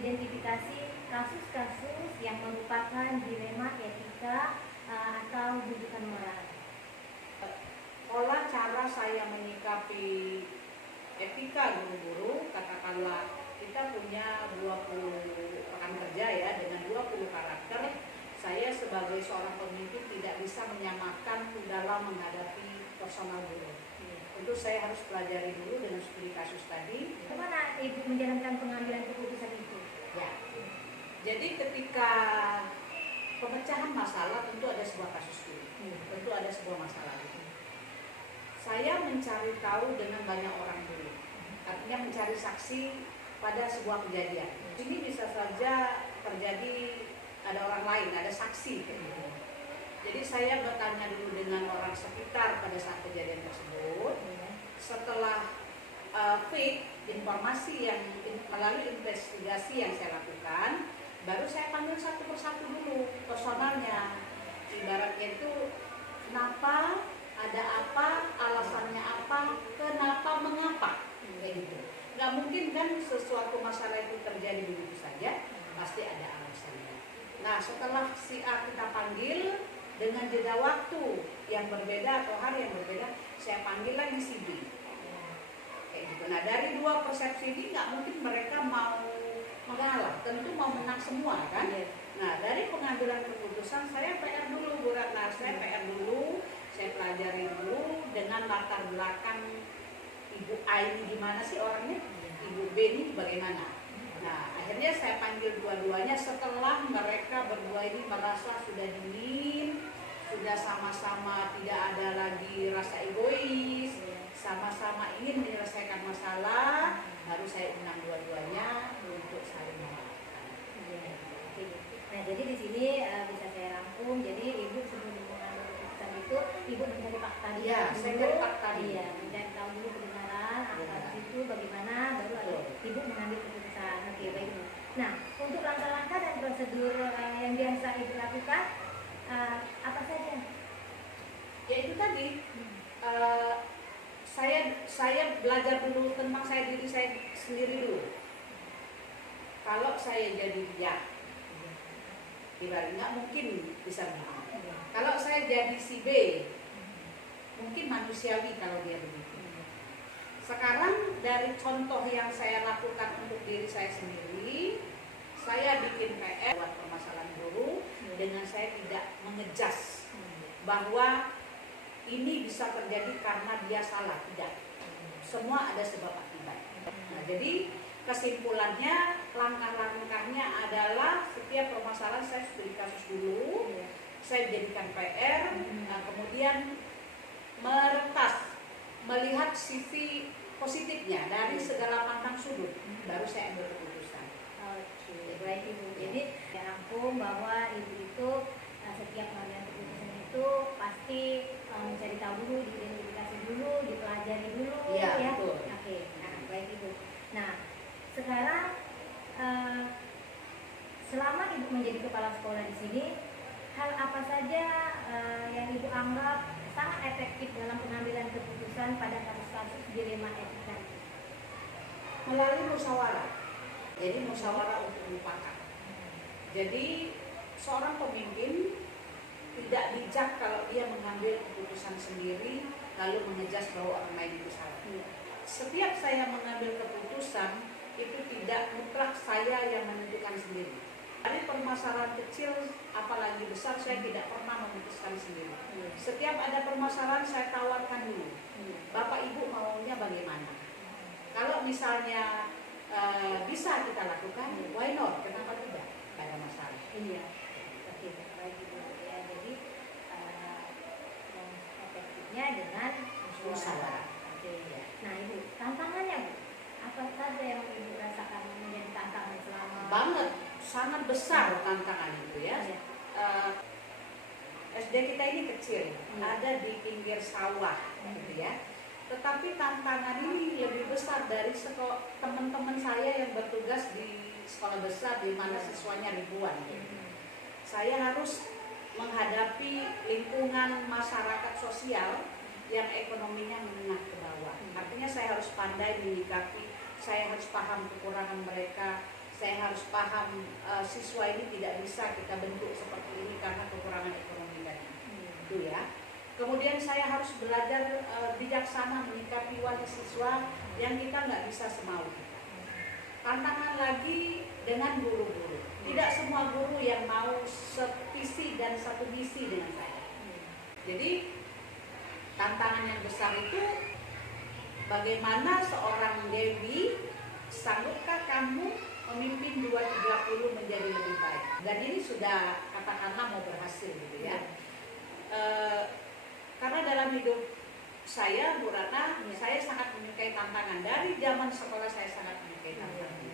mengidentifikasi kasus-kasus yang merupakan dilema etika atau rujukan moral. Pola cara saya menyikapi etika guru-guru, katakanlah kita punya 20 rekan kerja ya, dengan 20 karakter. Saya sebagai seorang pemimpin tidak bisa menyamakan dalam menghadapi personal guru. Tentu saya harus pelajari dulu dengan studi kasus tadi. Bagaimana Ibu menjalankan pengambilan keputusan itu? Ya, jadi ketika pemecahan masalah tentu ada sebuah kasus dulu, tentu ada sebuah masalah itu. Saya mencari tahu dengan banyak orang dulu, artinya mencari saksi pada sebuah kejadian. Ini bisa saja terjadi ada orang lain, ada saksi gitu. Jadi saya bertanya dulu dengan orang sekitar pada saat kejadian tersebut. Setelah fit informasi yang melalui investigasi yang saya lakukan, baru saya panggil satu persatu dulu personalnya. Ibaratnya itu kenapa, ada apa, alasannya apa, kenapa, mengapa, kayak gitu. Nggak mungkin kan sesuatu masalah itu terjadi begitu saja, pasti ada alasannya. Nah, setelah si A kita panggil dengan jeda waktu yang berbeda atau hari yang berbeda, saya panggil lagi si B. Kayak gitu. Nah, dari dua persepsi ini nggak mungkin mereka mau mengalah, tentu mau menang semua kan. Nah, dari pengambilan keputusan saya PR dulu, Bu Ratna. Saya PR dulu, saya pelajari dulu dengan latar belakang Ibu A ini gimana sih orangnya, Ibu B ini bagaimana. Nah, akhirnya saya panggil dua-duanya setelah mereka berdua ini merasa sudah dingin, sudah sama-sama tidak ada lagi rasa egois, sama-sama ingin menyelesaikan masalah, baru saya undang dua-duanya untuk saling memaafkan. Nah, jadi di sini bisa saya rangkum. Jadi Ibu sebelum mengambil keputusan itu, Ibu mencari fakta dulu. Iya, saya cari fakta dulu. Iya, mencari tahu dulu kebenaran atas itu bagaimana, baru ada Ibu mengambil keputusan. Oke, baik Ibu. Nah, untuk langkah-langkah dan prosedur yang biasa Ibu lakukan, apa saja? Ya itu tadi. Saya belajar dulu tentang diri saya sendiri dulu. Kalau saya jadi dia, nggak mungkin bisa begitu. Kalau saya jadi si B, mungkin manusiawi kalau dia begitu. Sekarang dari contoh yang saya lakukan untuk diri saya sendiri, saya bikin PR buat permasalahan guru dengan saya tidak mengejas bahwa ini bisa terjadi karena dia salah, tidak. Semua ada sebab akibat. Nah, jadi kesimpulannya, langkah-langkahnya adalah setiap permasalahan saya studi kasus dulu, saya jadikan PR, kemudian meretas, melihat sisi positifnya dari segala pandang sudut, baru saya ambil keputusan. Oke, baik Ibu. Jadi saya rangkum bahwa Ibu itu setiap pengambilan keputusan itu pasti mencari tahu dulu, diidentifikasi dulu, dipelajari dulu, ya. Betul. Oke, nah baik Ibu. Nah, sekarang selama Ibu menjadi kepala sekolah di sini, hal apa saja yang Ibu anggap sangat efektif dalam pengambilan keputusan pada kasus-kasus dilema etika? Melalui musyawarah. Jadi musyawarah untuk mufakat. Jadi seorang pemimpin tidak bijak kalau dia mengambil keputusan sendiri lalu mengejas bahwa orang lain itu salah. Setiap saya mengambil keputusan itu tidak mutlak saya yang menentukan sendiri. Dari permasalahan kecil apalagi besar saya tidak pernah memutuskan sendiri. Setiap ada permasalahan saya tawarkan dulu. Bapak Ibu maunya bagaimana? Kalau misalnya bisa kita lakukan, why not? Kenapa tidak? Tidak ada masalah. Iya. Oke, baik Ibu. Ya, jadi efektifnya dengan musyawarah. Oke. Nah Ibu, tantangannya Bu, apa saja yang Ibu rasakan menjadi tantangan selama? Banget, sangat besar tantangan itu ya. SD kita ini kecil, ada di pinggir sawah, gitu ya. Tetapi tantangan ini lebih besar dari teman-teman saya yang bertugas di sekolah besar di mana siswanya ribuan. Saya harus menghadapi lingkungan masyarakat sosial yang ekonominya menengah ke bawah. Artinya saya harus pandai menyikapi, saya harus paham kekurangan mereka, saya harus paham siswa ini tidak bisa kita bentuk seperti ini karena kekurangan ekonomi tadi. Itu ya. Kemudian saya harus belajar bijaksana menyikapi wali siswa yang kita nggak bisa semau kita. Tantangan lagi dengan guru-guru. Tidak semua guru yang mau sevisi dan satu misi dengan saya. Jadi tantangan yang besar itu bagaimana seorang Dewi, sanggupkah kamu memimpin 230 menjadi lebih baik? Dan ini sudah katakanlah mau berhasil gitu ya. Karena dalam hidup saya, Bu Ratna, saya sangat menyukai tantangan. Dari zaman sekolah saya sangat menyukai tantangan.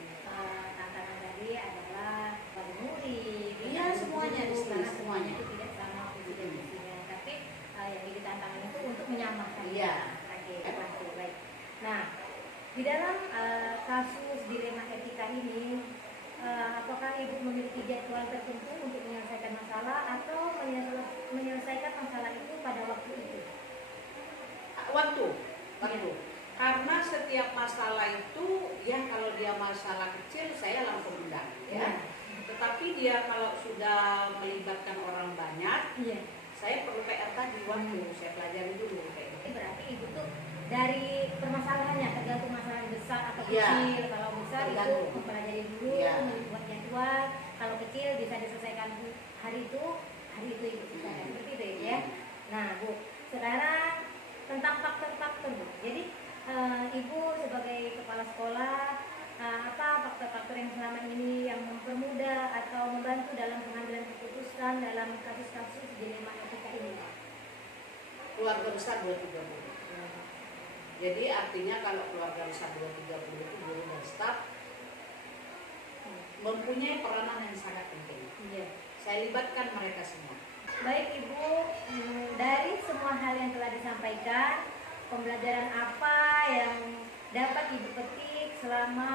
Tantangan tadi adalah pada murid, Iya, semuanya di sini, karena semuanya. itu tidak sama visi dan misinya, tapi yang jadi tantangan itu untuk menyamakan. Iya. Oke, baik. Nah, di dalam kasus dilema etika ini, apakah Ibu memiliki jadwal tertentu untuk menyelesaikan masalah atau menyelesaikan masalah itu pada waktu itu? Waktu. Karena setiap masalah itu, ya kalau dia masalah kecil saya langsung undang, ya. Tetapi dia kalau sudah melibatkan orang banyak, saya perlu PR tadi waktu, saya pelajari dulu kayak gitu. Berarti Ibu tuh dari permasalahannya, tergantung masalah besar atau kecil. Kalau besar itu mempelajari dulu, membuat jadwal. Kalau kecil bisa diselesaikan hari itu Ibu selesaikan. Seperti itu ya. Nah Bu, sekarang tentang faktor-faktor Bu. Jadi Ibu sebagai kepala sekolah, apa faktor-faktor yang selama ini yang mempermudah atau membantu dalam pengambilan keputusan dalam kasus-kasus dilema etika ini? Keluarga besar 230. Jadi artinya kalau keluarga besar 230 itu guru dan staf mempunyai peranan yang sangat penting. Saya libatkan mereka semua. Baik Ibu, dari semua hal yang telah disampaikan, pembelajaran apa yang dapat Ibu petik selama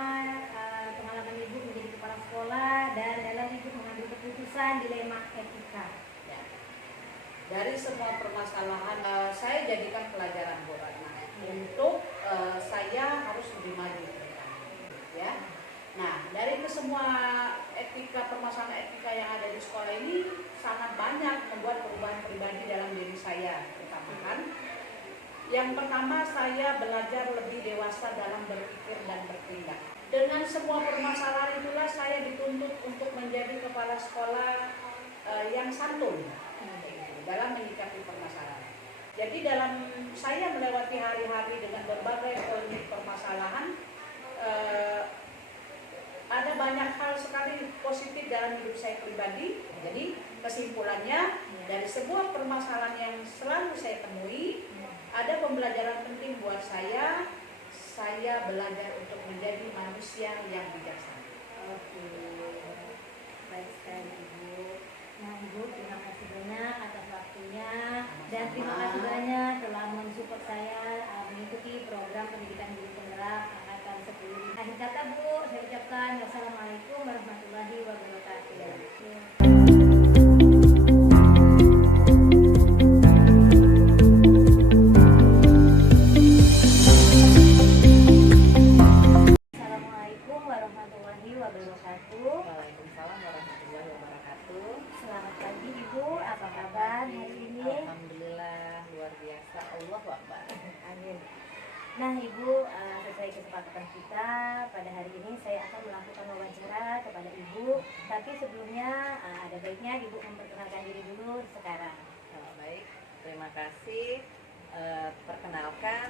pengalaman Ibu menjadi kepala sekolah dan dalam Ibu mengambil keputusan dilema etika? Dari semua permasalahan saya jadikan pelajaran Bu Ratna untuk saya harus lebih maju ke depan, ya. Nah, dari semua permasalahan etika yang ada di sekolah ini sangat banyak membuat perubahan pribadi dalam diri saya. Yang pertama, saya belajar lebih dewasa dalam berpikir dan bertindak. Dengan semua permasalahan itulah saya dituntut untuk menjadi kepala sekolah yang santun dalam menyikapi permasalahan. Jadi dalam saya melewati hari-hari dengan berbagai polemik permasalahan, ada banyak hal sekali positif dalam hidup saya pribadi. Jadi kesimpulannya, dari sebuah permasalahan yang selalu saya temui, ada pembelajaran penting buat saya. Saya belajar untuk menjadi manusia yang bijaksana. Oke, baik sekali Ibu. Nah Ibu, terima kasih banyak atas waktunya dan terima kasih banyak telah mensupport saya mengikuti program pendidikan guru penggerak angkatan 10. Akhir kata Bu, saya ucapkan wassalamualaikum warahmatullahi wabarakatuh. Assalamualaikum warahmatullahi wabarakatuh. Waalaikumsalam warahmatullahi wabarakatuh. Selamat pagi Ibu, apa kabar hari ini? Alhamdulillah, luar biasa. Allahu Akbar. Amin. Nah Ibu, sesuai kesepakatan kita pada hari ini saya akan melakukan wawancara kepada Ibu. Tapi sebelumnya ada baiknya Ibu memperkenalkan diri dulu sekarang. Baik, terima kasih. Perkenalkan,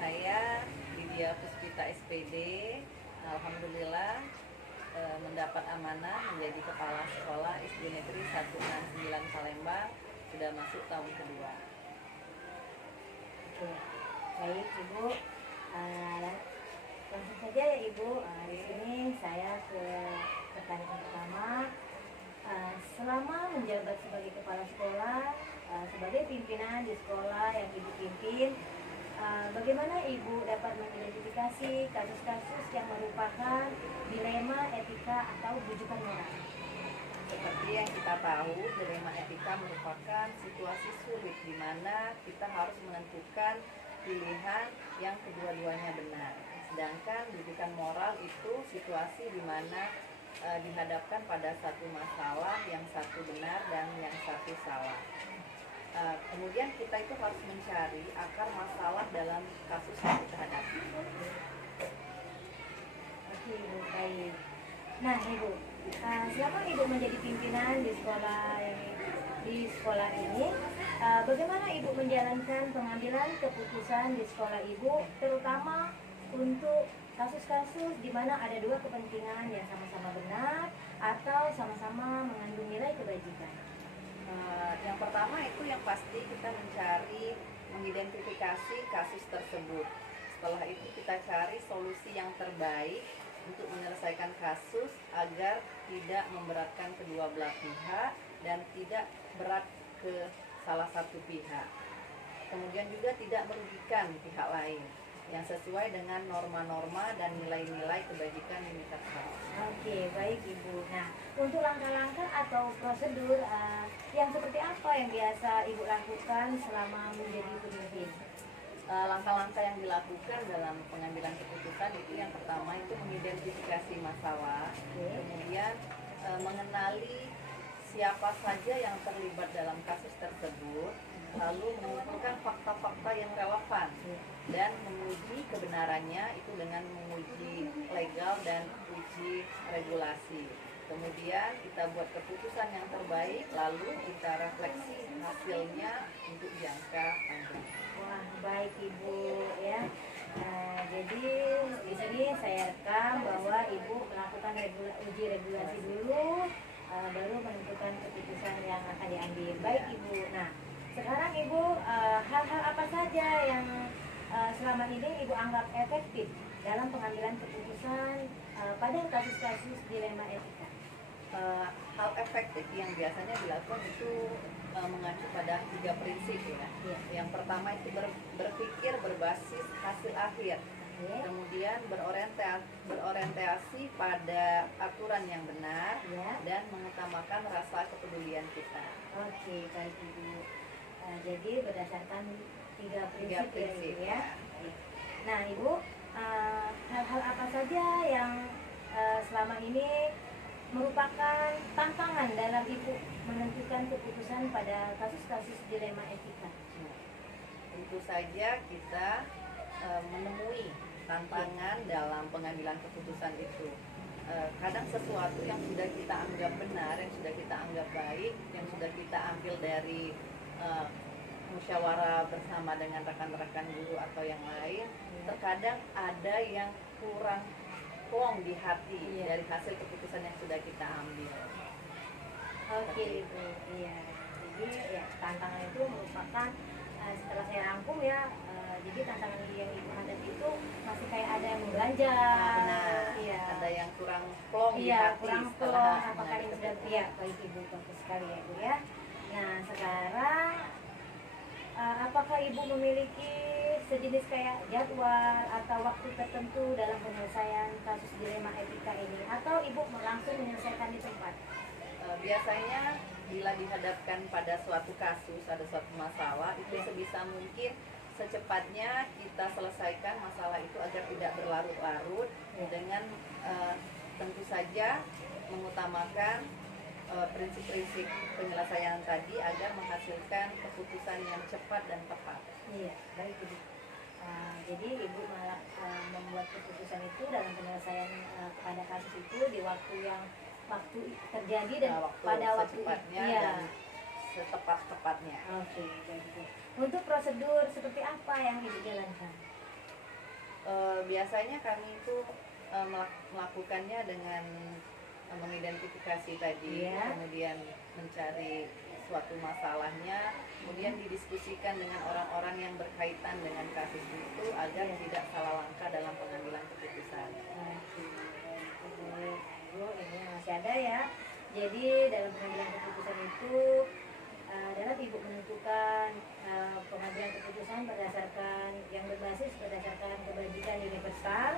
saya Lydia Puspita SPD. Alhamdulillah mendapat amanah menjadi kepala sekolah SD Negeri 169 Palembang, sudah masuk tahun kedua. Oke, baik Ibu, langsung saja ya Ibu. Di sini saya ke pertanyaan pertama. Selama menjabat sebagai kepala sekolah, sebagai pimpinan di sekolah yang Ibu pimpin, bagaimana Ibu dapat mengidentifikasi kasus-kasus yang merupakan dilema etika atau bujukan moral? Seperti yang kita tahu, dilema etika merupakan situasi sulit di mana kita harus menentukan pilihan yang kedua-duanya benar. Sedangkan didikan moral itu situasi di mana dihadapkan pada satu masalah, yang satu benar dan yang satu salah. Kemudian kita itu harus mencari akar masalah dalam kasus yang kita hadapi. Oke, Ibu, baik. Nah, Ibu, selama Ibu menjadi pimpinan di sekolah ini, bagaimana Ibu menjalankan pengambilan keputusan di sekolah Ibu, terutama untuk kasus-kasus di mana ada dua kepentingan yang sama-sama benar atau sama-sama mengandung nilai kebajikan? Yang pertama itu yang pasti kita mencari, mengidentifikasi kasus tersebut. Setelah itu kita cari solusi yang terbaik untuk menyelesaikan kasus agar tidak memberatkan kedua belah pihak dan tidak berat ke salah satu pihak. Kemudian juga tidak merugikan pihak lain, yang sesuai dengan norma-norma dan nilai-nilai kebajikan yang kita tahu. Oke, baik Ibu. Nah, untuk langkah-langkah atau prosedur yang seperti apa yang biasa Ibu lakukan selama menjadi pemimpin? Langkah-langkah yang dilakukan dalam pengambilan keputusan itu yang pertama itu mengidentifikasi masalah, kemudian mengenali siapa saja yang terlibat dalam kasus tersebut, lalu mengumpulkan fakta-fakta yang relevan dan menguji kebenarannya itu dengan menguji legal dan uji regulasi. Kemudian kita buat keputusan yang terbaik, lalu kita refleksi hasilnya untuk jangka panjang. Wah, baik Ibu ya. Jadi di sini saya rekam bahwa Ibu melakukan uji regulasi dulu, baru menentukan keputusan yang akan diambil. Baik Ibu. Nah, sekarang Ibu, hal-hal apa saja yang selama ini Ibu anggap efektif dalam pengambilan keputusan pada kasus-kasus dilema etika? Hal efektif yang biasanya dilakukan itu mengacu pada 3 prinsip ya. Yang pertama itu berpikir berbasis hasil akhir. Kemudian berorientasi pada aturan yang benar dan mengutamakan rasa kepedulian kita. Oke, baik Ibu. Jadi berdasarkan 3 prinsip ya Ibu ya. Nah Ibu, hal-hal apa saja yang selama ini merupakan tantangan dalam Ibu menentukan keputusan pada kasus-kasus dilema etika? Tentu saja kita menemui tantangan dalam pengambilan keputusan itu. Kadang sesuatu yang sudah kita anggap benar, yang sudah kita anggap baik, yang sudah kita ambil dari musyawarah bersama dengan rekan-rekan guru atau yang lain, terkadang ada yang kurang plong di hati dari hasil keputusan yang sudah kita ambil. Oke Ibu, iya. Jadi ya tantangan itu merupakan setelah saya rangkum ya, jadi tantangan yang Ibu hadapi itu masih kayak ada yang mengganjal, Benar, ada yang kurang plong di hati. Kurang plong. Apakah ini sudah baik Ibu, bagus sekali ya Ibu ya. Nah sekarang apakah Ibu memiliki sejenis kayak jadwal atau waktu tertentu dalam penyelesaian kasus dilema etika ini, atau Ibu langsung menyelesaikan di tempat? Biasanya bila dihadapkan pada suatu kasus, ada suatu masalah, itu sebisa mungkin secepatnya kita selesaikan masalah itu agar tidak berlarut-larut dengan tentu saja mengutamakan prinsip-prinsip penyelesaian tadi agar menghasilkan keputusan yang cepat dan tepat. Iya, baik Ibu. Jadi Ibu malah membuat keputusan itu dalam penyelesaian pada kasus itu di waktu terjadi dan pada waktu secepatnya dan setepat-tepatnya. Oke, baik. Untuk prosedur seperti apa yang Ibu jalankan? Biasanya kami itu melakukannya dengan mengidentifikasi tadi, kemudian mencari suatu masalahnya, kemudian didiskusikan dengan orang-orang yang berkaitan dengan kasus itu agar tidak salah langkah dalam pengambilan keputusan. Ini masih ada ya. Jadi dalam pengambilan keputusan itu adalah Ibu menentukan pengambilan keputusan berbasis berdasarkan kebajikan universal.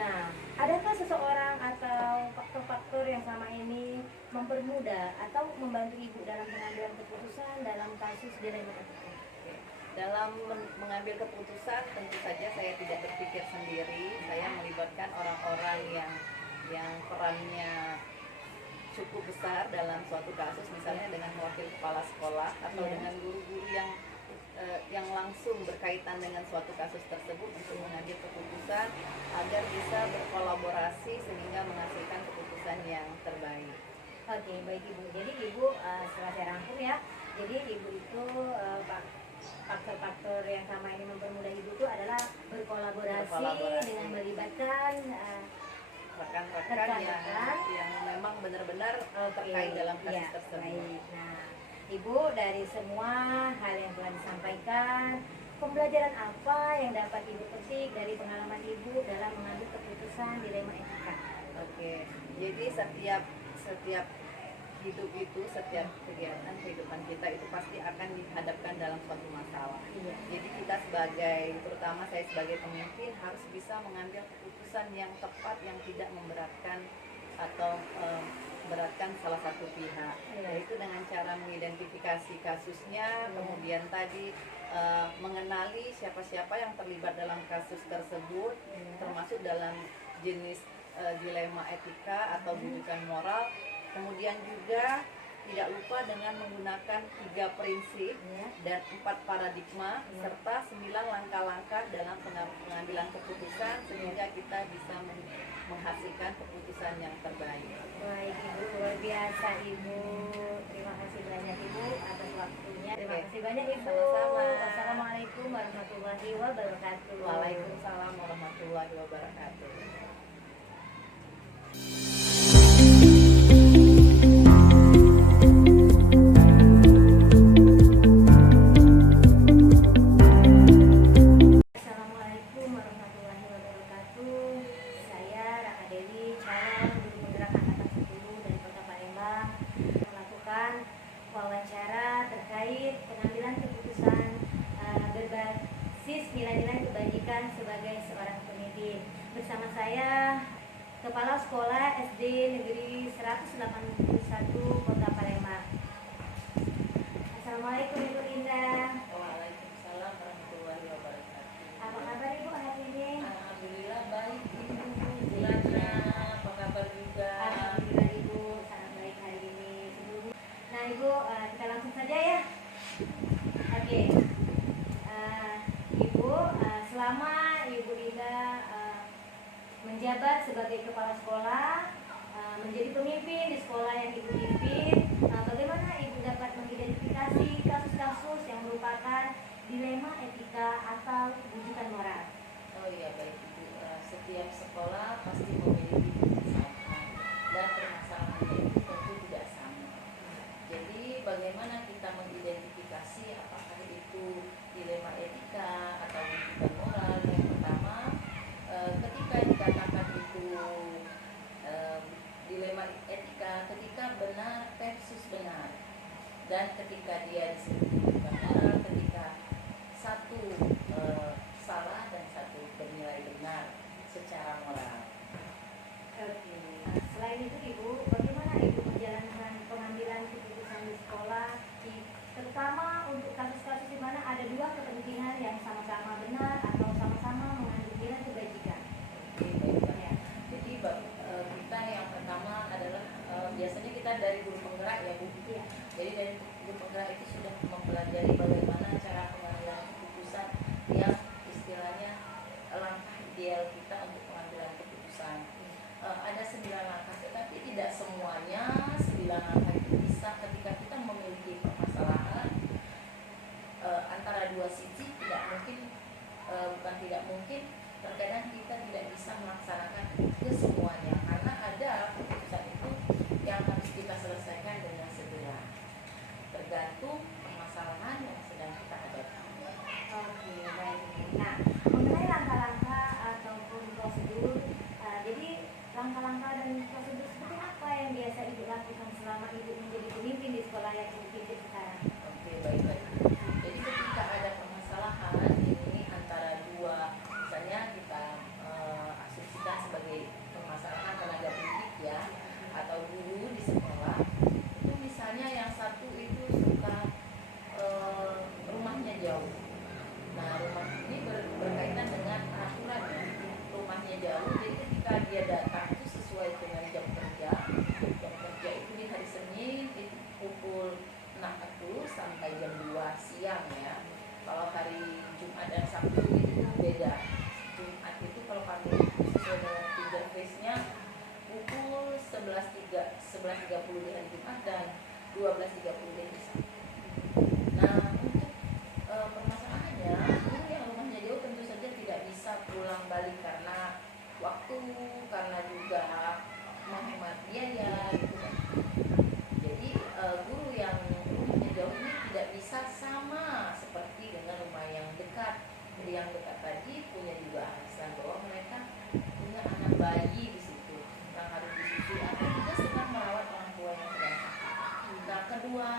Nah, adakah seseorang atau faktor-faktor yang selama ini mempermudah atau membantu Ibu dalam pengambilan keputusan dalam kasus dilema etika? Dalam mengambil keputusan tentu saja saya tidak berpikir sendiri, saya melibatkan orang-orang yang perannya cukup besar dalam suatu kasus, misalnya dengan wakil kepala sekolah atau dengan guru-guru yang langsung berkaitan dengan suatu kasus tersebut untuk mengambil keputusan agar bisa berkolaborasi sehingga menghasilkan keputusan yang terbaik. Oke, baik Ibu. Jadi Ibu setelah saya rangkum ya, jadi Ibu itu faktor-faktor yang selama ini mempermudah Ibu itu adalah berkolaborasi dengan melibatkan rekan-rekan yang memang benar-benar terkait dalam kasus tersebut. Baik. Nah, Ibu, dari semua hal yang telah disampaikan, pembelajaran apa yang dapat Ibu petik dari pengalaman Ibu dalam mengambil keputusan dilema etika? Oke, jadi setiap hidup itu, setiap kegiatan kehidupan kita itu pasti akan dihadapkan dalam suatu masalah. Iya. Jadi kita terutama saya sebagai pemimpin harus bisa mengambil keputusan yang tepat yang tidak memberatkan atau memberatkan salah satu pihak. Iya. Yaitu dengan cara mengidentifikasi kasusnya, kemudian tadi mengenali siapa-siapa yang terlibat dalam kasus tersebut, termasuk dalam jenis dilema etika atau bujukan moral. Kemudian juga tidak lupa dengan menggunakan 3 prinsip dan 4 paradigma serta 9 langkah-langkah dalam pengambilan keputusan sehingga kita bisa menghasilkan keputusan yang terbaik. Baik Ibu, luar biasa Ibu. Terima kasih banyak Ibu atas waktunya. Terima kasih banyak Ibu. Sama-sama. Wassalamualaikum warahmatullahi wabarakatuh. Waalaikumsalam warahmatullahi wabarakatuh. Assalamualaikum warahmatullahi wabarakatuh. Saya Raka Dewi, calon guru penggerak angkatan 10 dari Kota Palembang, melakukan wawancara terkait pengambilan keputusan berbasis nilai-nilai kebajikan sebagai seorang pemimpin. Bersama saya Kepala Sekolah SD Negeri 181 Kota Palembang. Assalamualaikum Ibu Indah. Waalaikumsalam warahmatullahi wabarakatuh. Apa kabar Ibu hari ini? Alhamdulillah baik Ibu. Gimana? Apa kabar juga? Alhamdulillah Ibu, sangat baik hari ini. Nah Ibu, kita langsung saja ya. Oke. Ibu, selama Ibu Indah menjabat sebagai kepala sekolah, menjadi pemimpin di sekolah yang Ibu pimpin, bagaimana Ibu dapat mengidentifikasi kasus-kasus yang merupakan dilema etika atau bujukan moral? Oh iya baik Ibu, setiap sekolah pasti memiliki permasalahan dan permasalahannya itu tentu tidak sama. Jadi bagaimana kita mengidentifikasi apakah itu dilema etika atau bujukan moral? Yang pertama, ketika dikatakan itu dilema etika, ketika benar versus benar, dan ketika dia disebut bujukan moral, ketika satu salah dan satu bernilai benar secara moral. Oke. Selain itu Ibu, bagaimana Ibu menjalankan pengambilan keputusan di sekolah, terutama untuk kasus-kasus di mana ada dua kepentingan yang sama-sama benar atau sama-sama mengandung nilai kebajikan? Oke, baiklah. Jadi kita yang pertama adalah biasanya kita dari guru penggerak ya Bu. Iya. Jadi dari guru penggerak itu sudah mempelajari bagaimana cara pengambilan keputusan yang istilahnya langkah ideal kita untuk pengambilan keputusan. Ada 9 langkah, tetapi tidak semuanya 9 langkah itu bisa ketika kita memiliki permasalahan antara dua sisi, tidak mungkin, bukan tidak mungkin, terkadang kita tidak bisa melaksanakan kesemuanya karena ada keputusan itu yang harus kita selesaikan dengan segera, tergantung permasalahan yang sedang kita hadapi. Oke, baik. Nah, mengenai langkah-langkah ataupun prosedur, jadi langkah-langkah dan prosedur seperti apa yang biasa Ibu lakukan selama Ibu 11.30 di hari Jumat dan 12.30 di hari Sabtu. Nah, untuk permasalahannya, guru yang rumahnya jauh tentu saja tidak bisa pulang balik karena waktu, karena juga menghemat biaya gitu kan. Jadi guru yang rumahnya jauh ini tidak bisa sama seperti dengan rumah yang dekat. Jadi yang dekat tadi punya juga alasan bahwa mereka punya anak bayi di situ yang harus disusui atau juga sedang merawat orang tua yang sedang sakit. Nah, kedua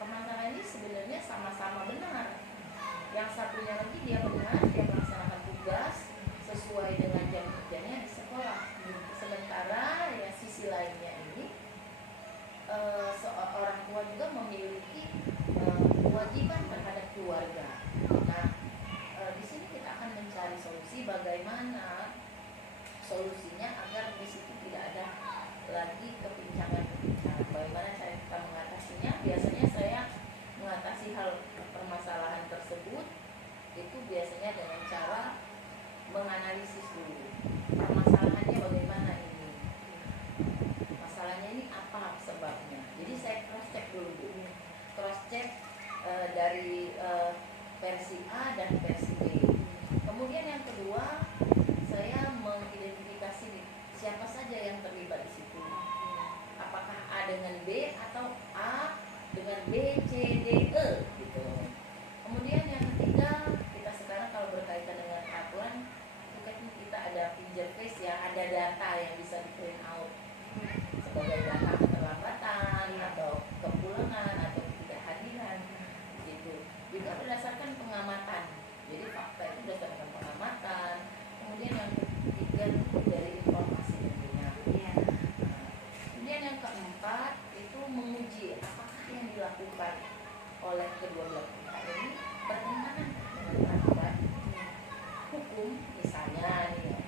permasalahan ini sebenarnya sama-sama benar. Yang satunya lagi dia benar, dia melaksanakan tugas sesuai dengan jam kerjanya di sekolah. Sementara ya sisi lainnya ini seorang tua juga memiliki kewajiban terhadap keluarga. Nah, di sini kita akan mencari solusi bagaimana solusinya agar di situ tidak ada lagi kepincangan-kepincangan. Bagaimana cara kita mengatasinya? Biasanya saya mengatasi hal permasalahan tersebut itu biasanya dengan cara menganalisis dulu permasalahannya bagaimana ini, masalahnya ini apa sebabnya. Jadi saya cross check dulu, cross check dari versi A dan versi B. Kemudian yang kedua, saya mengidentifikasi siapa saja yang terlibat di situ. Apakah A dengan B atau A dengan B, C, D, E gitu. Kemudian yang ketiga, kita sekarang kalau berkaitan dengan aturan, kita ada interface ya, ada data yang bisa di print out sebagai data keterlambatan atau kepulangan atau ketidakhadiran gitu. Juga berdasarkan pengamatan. Jadi fakta itu berdasarkan pengamatan. Kemudian yang ketiga itu dari informasi tentunya. Kemudian yang keempat itu menguji apakah yang dilakukan oleh kedua belah pihak ini bertentangan dengan peraturan hukum misalnya nih ya.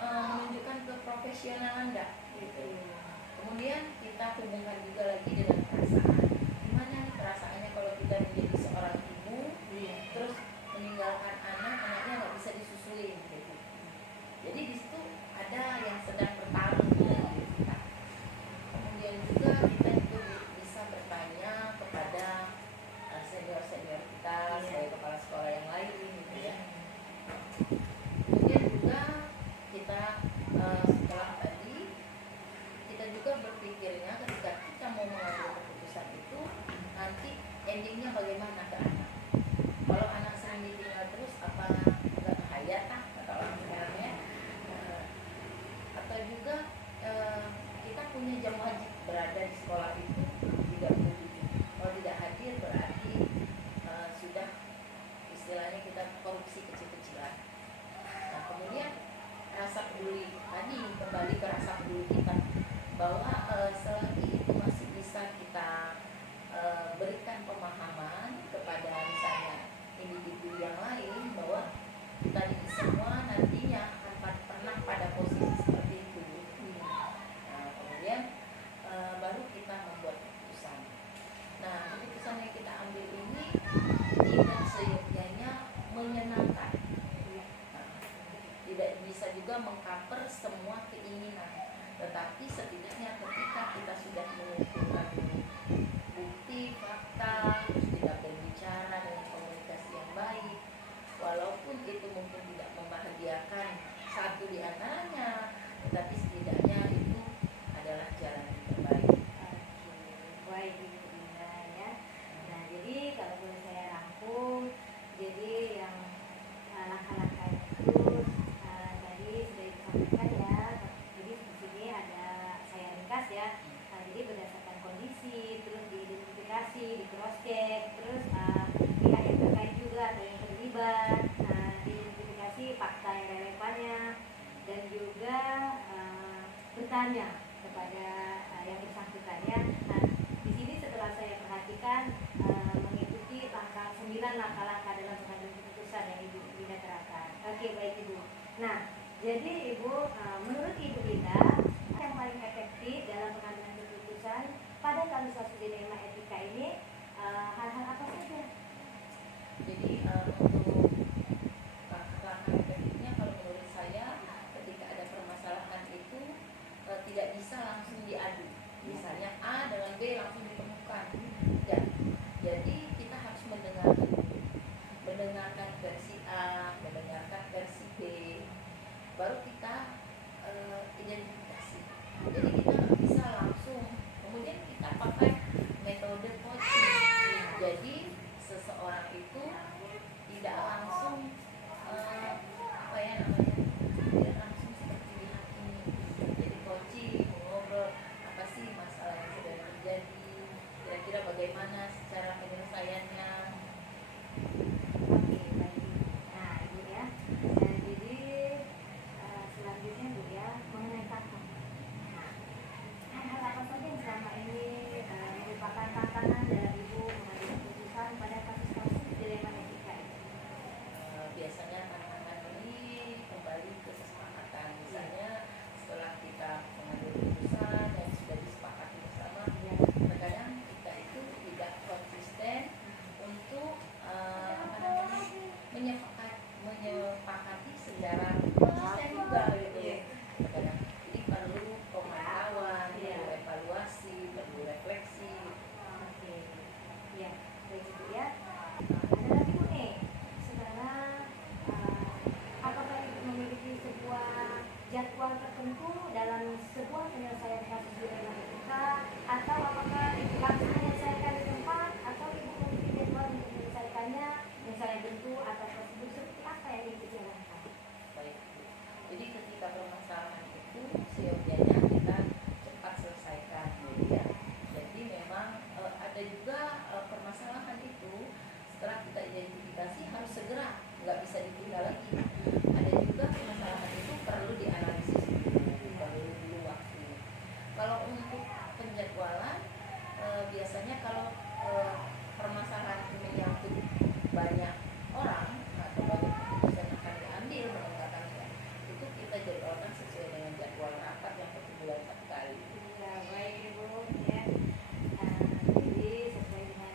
Menunjukkan keprofesionalan enggak gitu. Kemudian kita hubungkan juga lagi dengan perasaan. Gimana nih perasaannya kalau kita menjadi seorang ibu terus meninggalkan anak, anaknya nggak bisa disusuin gitu. Jadi di situ ada yang sedang bertarung dengan diri kita. Kemudian juga kita juga bisa bertanya kepada senior-senior kita sebagai kepala sekolah yang lain gitu ya. Kemudian juga kita setelah tadi kita juga berpikirnya ketika kita mau mengambil keputusan itu nanti endingnya bagaimana ke anak. Kalau anak sering ditinggal terus apa nggak bahaya kata orang sekarang ya. Atau juga kita punya jam wajib berada di sekolah itu 37. Kalau tidak hadir berarti sudah istilahnya kita korupsi kecil-kecilan. Nah, kemudian rasa peduli tadi, kembali ke rasa peduli kita bahwa selagi itu masih bisa kita berikan pemahaman kepada misalnya individu yang lain bahwa kita ini semua nantinya akan pernah pada posisi seperti itu. Nah, kemudian baru kita membuat keputusan. Nah, keputusan yang kita ambil ini tidak seyogyanya menyenangkan. Nah, tidak bisa juga mengcover semua keinginan, tetapi setidaknya ketika kita sudah mengumpulkan bukti, fakta, terus kita berbicara dengan komunikasi yang baik, walaupun itu mungkin tidak membahagiakan satu di antaranya, tetapi setidaknya itu adalah jalan yang terbaik. Baik Ibu Dina ya. Nah, jadi kalau boleh saya rangkum, jadi yang langkah-langkah itu tadi sudah disampaikan ya. Jadi di sini ada saya ringkas ya. Jadi berdasarkan kondisi, terus diidentifikasi, di cross check, terus pihak yang terkait juga atau yang terlibat, diidentifikasi fakta yang relevannya, dan juga bertanya kepada yang bersangkutannya. Nah, di sini setelah saya perhatikan mengikuti langkah 9 langkah-langkah dalam pengambilan keputusan yang Ibu Dina terapkan. Oke, baik Ibu. Nah, jadi Ibu, menurut Ibu Dina yang paling efektif dalam pengambilan keputusan pada kasus dilema etika ini hal-hal apa saja? Jadi untuk langkah efektifnya kalau menurut saya ketika ada permasalahan itu tidak bisa langsung Misalnya A dengan B langsung ditemukan. Ya. Jadi kita harus mendengarkan versi A, mendengarkan versi B, baru kita identifikasi. Jadi kita nggak bisa langsung. Kemudian kita pakai metode coaching. Jadi seseorang itu tidak langsung apa ya namanya, tidak langsung seperti dihakimi. Jadi coaching mengobrol apa sih masalah yang sedang terjadi, kira-kira bagaimana secara penyelesaiannya. Oke, baik. Nah, Ibu ya. Nah, jadi selanjutnya Bu ya, mengenai tantangan. Nah, hal apa saja yang selama ini merupakan tantangan dari Ibu mengambil keputusan pada kasus-kasus dilema etika ini? Biasanya tantangan ini kembali ke kesepakatan. Misalnya setelah kita mengambil keputusan dan sudah disepakati bersama, terkadang kita itu tidak konsisten untuk menyepakati secara konsisten juga gitu. Terkadang jadi perlu pemantauan, perlu evaluasi, perlu refleksi. Oke, ya, baik Ibu ya. Ada lagi Bu nih. Sekarang apakah Ibu memiliki sebuah jadwal tertentu dalam sebuah penyelesaian kasus dilema etika, atau apakah Ibu langsung menyelesaikan di tempat, atau Ibu memiliki jadwal untuk menyelesaikannya, misalnya bentuk atau prosedur seperti apa yang Ibu jalankan? Baik. Jadi ketika permasalahan itu seyogyanya kita cepat selesaikan, ya. Jadi memang ada juga permasalahan itu setelah kita identifikasi harus segera, nggak bisa ditunda lagi. Ada juga permasalahan itu perlu dianalisis dulu, perlu dulu waktu. Kalau untuk penjadwalan biasanya kalau permasalahan ini menyangkut banyak orang atau banyak keputusan yang akan diambil mendengarkan, itu kita jadwalkan sesuai dengan jadwal rapat yang 1 bulan 1 kali. Ya, baik Ibu ya. Jadi sesuai dengan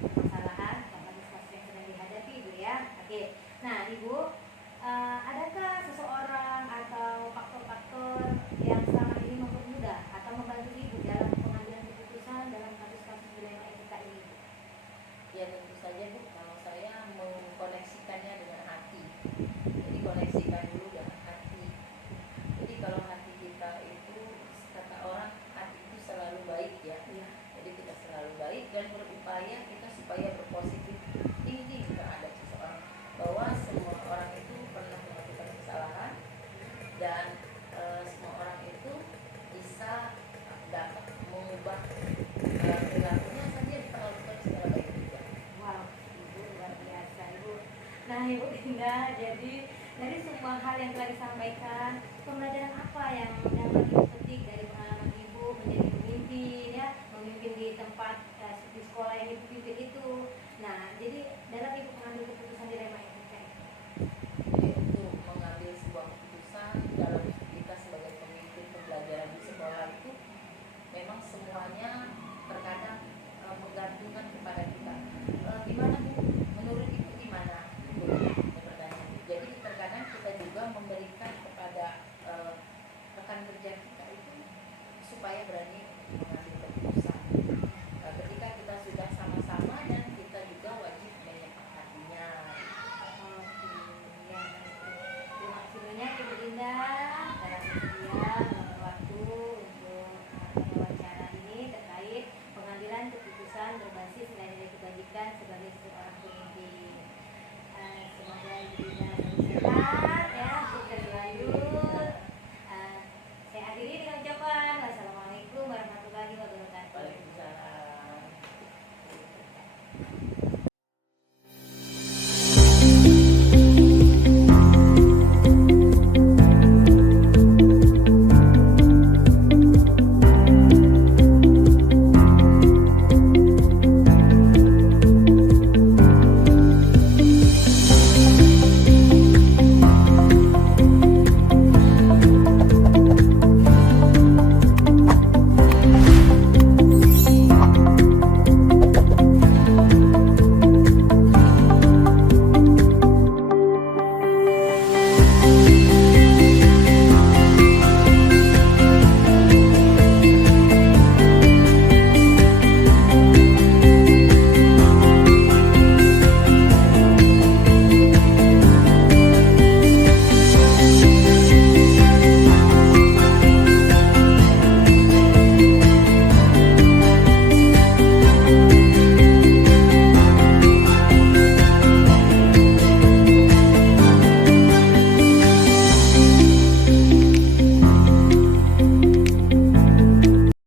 permasalahan atau kasus yang sedang dihadapi Ibu ya. Oke. Nah Ibu, adakah seseorang atau faktor-faktor yang selama ini mempermudah atau membantu Ibu dalam pengambilan keputusan dalam kasus-kasus dilema etika ini? Ya tentu saja Bu, kalau saya mengkoneksikannya dengan hati. Jadi koneksikan dulu dengan hati. Jadi kalau hati kita itu, kata orang, hati itu selalu baik ya. Jadi kita selalu baik dan berupaya kita supaya berpositif thinking terhadap seseorang, bahwa semua orang itu pernah melakukan kesalahan dan semua orang itu bisa dapat mengubah perilakunya saja diperlakukan secara baik juga. Wow, Ibu luar biasa Ibu. Nah Ibu Indah, jadi dari semua hal yang telah disampaikan, pembelajaran apa yang dapat Ibu petik dari pengalaman Ibu menjadi pemimpin ya, memimpin di tempat di sekolah yang Ibu pimpin itu. Nah, jadi dalam Ibu mengambil keputusan dilema etika ini. Jadi untuk mengambil sebuah keputusan dalam kita sebagai pemimpin pembelajaran di sekolah itu memang semuanya terkadang menggantungkan kepada kita. Gimana Bu? Menurut Ibu gimana? Pertanyaan. Jadi terkadang kita juga memberikan kepada rekan kerja kita itu supaya berani mengambil keputusan. Ketika kita sudah sama-sama dan kita juga wajib menyepakatinya. Oke, ya. Terima kasih banyak Ibu Indah telah bersedia meluangkan waktu untuk wawancara ini terkait pengambilan keputusan berbasis nilai-nilai kebajikan sebagai seorang pemimpin. Semoga Ibu Indah selalu sehat ya, sukses selalu. Saya akhiri dengan ucapan wassalamualaikum warahmatullahi wabarakatuh. Waalaikumsalam.